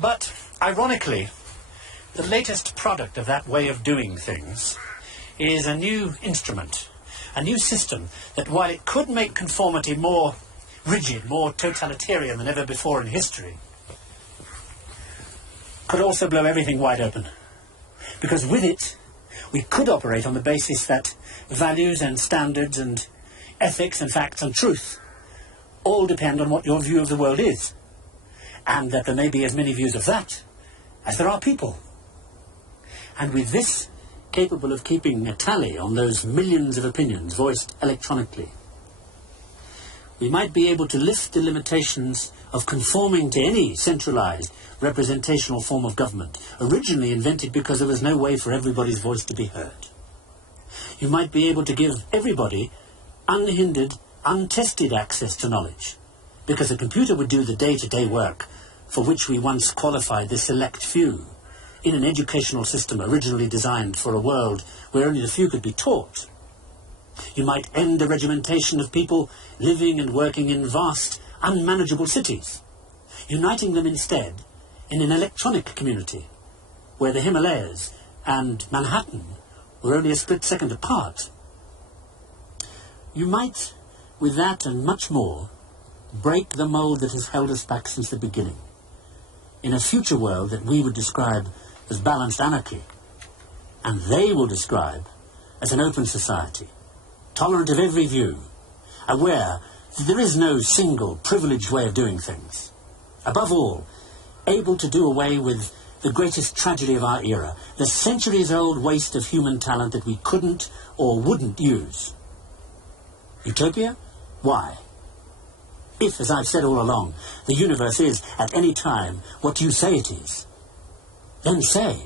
But, ironically, the latest product of that way of doing things is a new instrument, a new system that, while it could make conformity more rigid, more totalitarian than ever before in history, could also blow everything wide open. Because with it, we could operate on the basis that values and standards and ethics and facts and truth all depend on what your view of the world is, and that there may be as many views of that as there are people. And with this capable of keeping a tally on those millions of opinions voiced electronically, we might be able to lift the limitations of conforming to any centralized representational form of government, originally invented because there was no way for everybody's voice to be heard. You might be able to give everybody unhindered, untested access to knowledge, because a computer would do the day-to-day work for which we once qualified the select few in an educational system originally designed for a world where only the few could be taught. You might end the regimentation of people living and working in vast, unmanageable cities, uniting them instead in an electronic community where the Himalayas and Manhattan were only a split second apart. You might, with that and much more, break the mould that has held us back since the beginning, in a future world that we would describe as balanced anarchy, and they will describe as an open society, tolerant of every view, aware that there is no single privileged way of doing things. Above all, able to do away with the greatest tragedy of our era, the centuries-old waste of human talent that we couldn't or wouldn't use. Utopia? Why? If, as I've said all along, the universe is, at any time, what you say it is, then say,